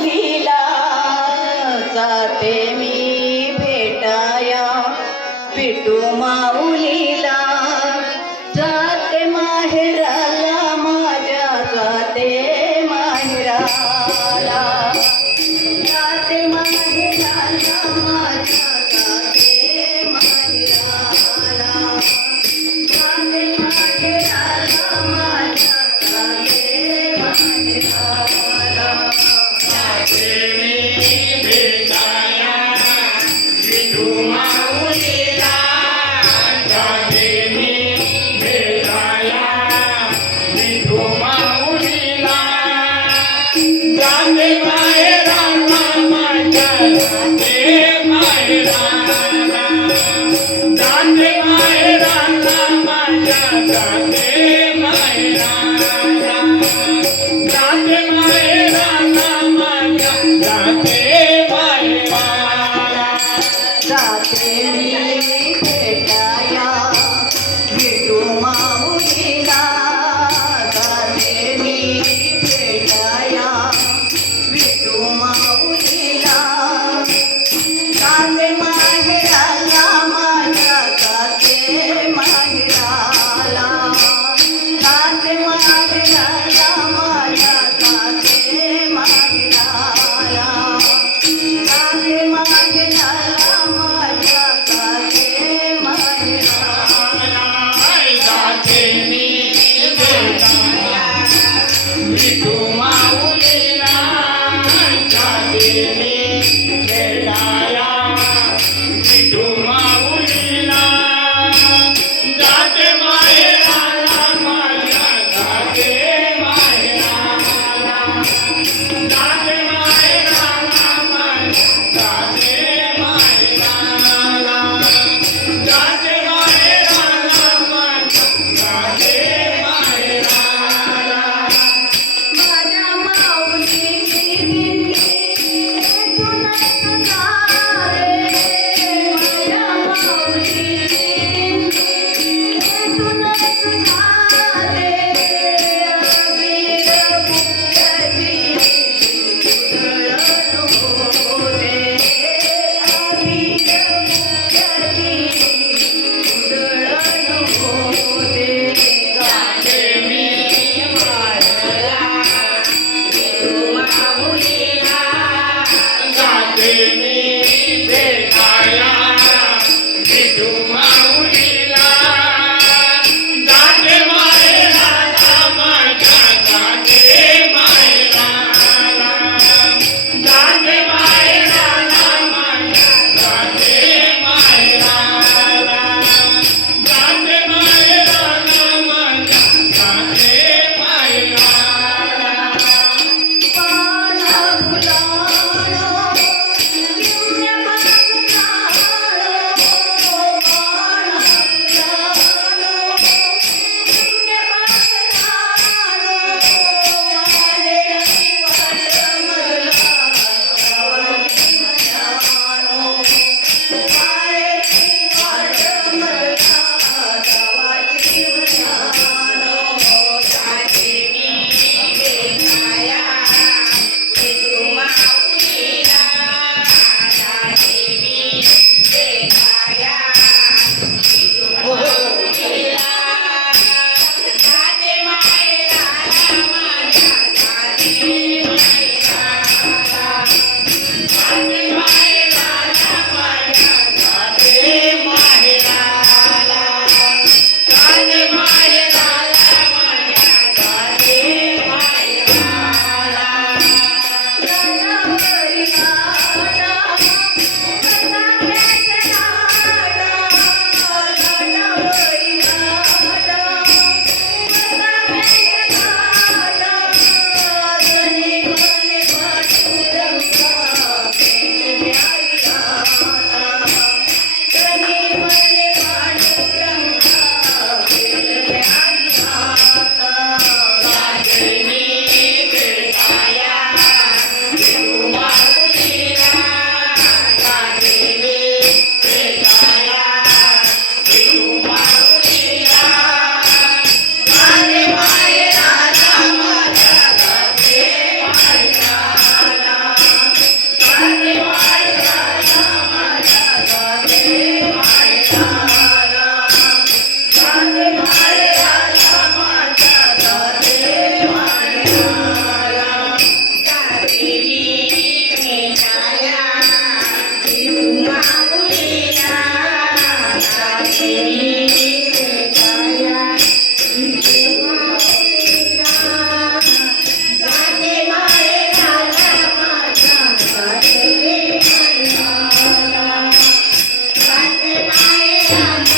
माऊलीला जाते मी भेटाया विठू माऊलीला जाते माहेराला माझ्या जाते माहेराला जाते माहेराला माझ्या जाते माहेराला जाते माहेराला माझ्या जाते माहेराला जाते मी भेटाया विठू माऊलीला जाते मी भेटाया विठू माऊलीला जाते माहेराला माझ्या जाते माहेराला जाते माहेराला माझ्या जाते माहेराला जाते माहेराला माझ्या जाते माहेराला जाते मी भेटाया विठू माऊलीला जाते मी भेटाया विठू माऊलीला जाते माहेराला माझ्या जाते माहेराला जाते माहेराला माझ्या जाते माहेराला जाते माहेराला माझ्या जाते माहेराला जाते मी भेटाया विठू माऊलीला जाते मी भेटाया विठू माऊलीला जाते माहेराला माझ्या जाते माहेराला जाते माहेराला माझ्या जाते माहेराला जाते माहेराला माझ्या जाते माहेराला माझ्या माऊलीची दिंडी ऐकूनच जाते माझ्या माऊलीची दिंडी ऐकूनच जाते अबीर बुक्याची उधळण होते अबीर बुक्याची उधळण होते जाते मी माहेरला विठू माऊलीला जाते मी भेटाया विठू माऊलीला जाते माहेराला माझ्या जाते माहेराला जाते माहेराला माझ्या जाते माहेराला जाते माहेराला माझ्या जाते माहेराला पाना फुलानं दिव्य बसणार माया